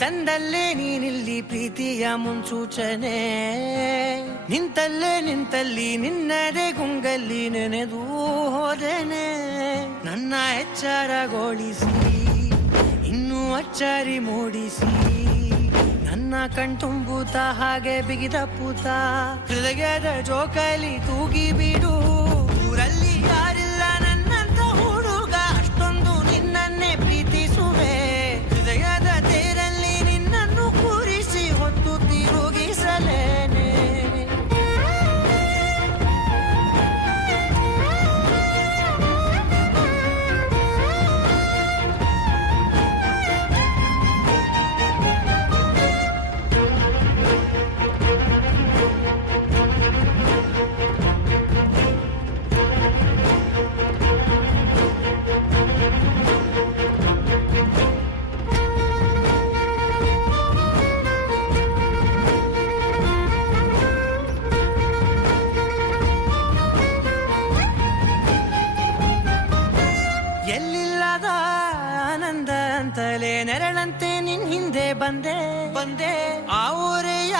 ತಂದಲ್ಲೇ ನೀನಿಲ್ಲಿ ಪ್ರೀತಿಯ ಮುನ್ಸೂಚನೆ, ನಿಂತಲ್ಲಿ ನಿನ್ನದೇ ಗುಂಗಲ್ಲಿ ನೆನೆದು ಹೋದೆನೆ. ನನ್ನ ಎಚ್ಚರಗೊಳಿಸಿ ಇನ್ನೂ ಅಚ್ಚರಿ ಮೂಡಿಸಿ, ನನ್ನ ಕಣ್ತುಂಬುತ್ತ ಹಾಗೆ ಬಿಗಿದ ಪೂತ, ಹೃದಯದ ಜೋಕಾಲಿ ತೂಗಿ ಬಿಡು. ಊರಲ್ಲಿ ಯಾರಿಲ್ಲ ನನ್ನಂತ ಹುಡುಗ, ಅಷ್ಟೊಂದು ನಿನ್ನನ್ನೇ ಪ್ರೀತಿಸುವೆ. ಹೃದಯದ ತೇರಲ್ಲಿ ನಿನ್ನನ್ನು ಕೂರಿಸಿ ಹೊತ್ತು ತಿರುಗಿಸಲೇನೆ. ಎಲ್ಲಿಲ್ಲದ ಆನಂದ ಅಂತಲೇ ನೆರಳಂತೆ ನಿನ್ ಹಿಂದೆ ಬಂದೆ. ಆ ಊರೆಯ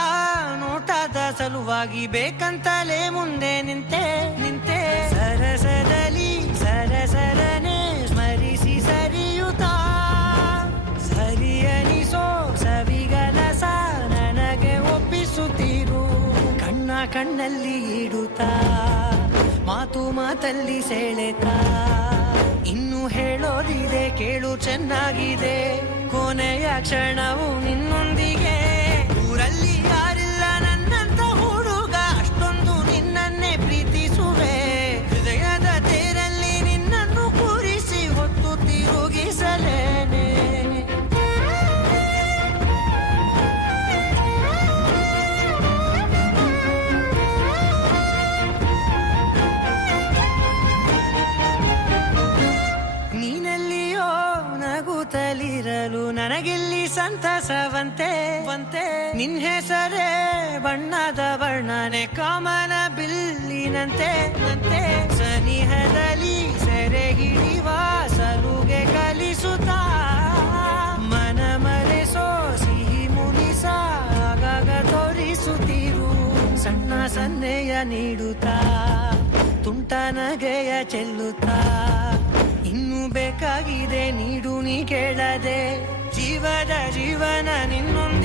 ನೋಟದ ಸಲುವಾಗಿ ಬೇಕಂತಲೇ ಮುಂದೆ ನಿಂತೆ. ಸರಸದಲ್ಲಿ ಸರಸರನೆ ಸ್ಮರಿಸಿ ಸರಿಯುತ್ತಾ, ಸರಿಯನಿಸೋ ಸವಿಗಲಸ ನನಗೆ ಒಪ್ಪಿಸುತ್ತೀರು. ಕಣ್ಣಲ್ಲಿ ಇಡುತ್ತಾ, ಮಾತಲ್ಲಿ ಸೆಳೆತಾ, ಇನ್ನು ಹೇಳೋದಿದೆ ಕೇಳು ಚೆನ್ನಾಗಿದೆ. ಕೊನೆಯ ಕ್ಷಣವು ನಿನ್ನೊಂದಿಗೆ. ಊರಲ್ಲಿ ಯಾರಿಲ್ಲ ನನ್ನಂತ ಹುಡುಗ, ಅಷ್ಟೊಂದು ನಿನ್ನನ್ನೇ ಪ್ರೀತಿಸುವೆ. ಹೃದಯದ ತೇರಲ್ಲಿ ನಿನ್ನನ್ನು ಕೂರಿಸಿ ಹೊತ್ತು ತಿರುಗಿಸಲೇನೆ. ನೀನೆಲ್ಲಿಯೋ ನಗುತ್ತಲಿರಲು ನನಗಿಲ್ಲಿ ಸಂತಸವಂತೆ. ನಿನ್ ಹೆಸರೇ ಬಣ್ಣದ ವರ್ಣನೆ ಕಾಮನ ಬಿಲ್ಲಿನಂತೆ. ಸನಿಹದಲ್ಲಿ ಸೆರೆ ಹಿಡಿವ ಸಲುಗೆ ಕಲಿಸುತ್ತಾ, ಮನ ಮರೆಸೋ ಸಿಹಿ ಮುನಿಸ ಆಗಾಗ ತೋರಿಸುತ್ತೀರು. ಸಣ್ಣ ಸನ್ನೆಯ ನೀಡುತ್ತಾ, ತುಂಟ ನಗೆಯ ಚೆಲ್ಲುತ್ತಾ, ಇನ್ನು ಬೇಕಾಗಿದೆ ನೀಡು ನೀ ಕೇಳದೆ. ಜೀವನ ನಿನ್ನೊಂದು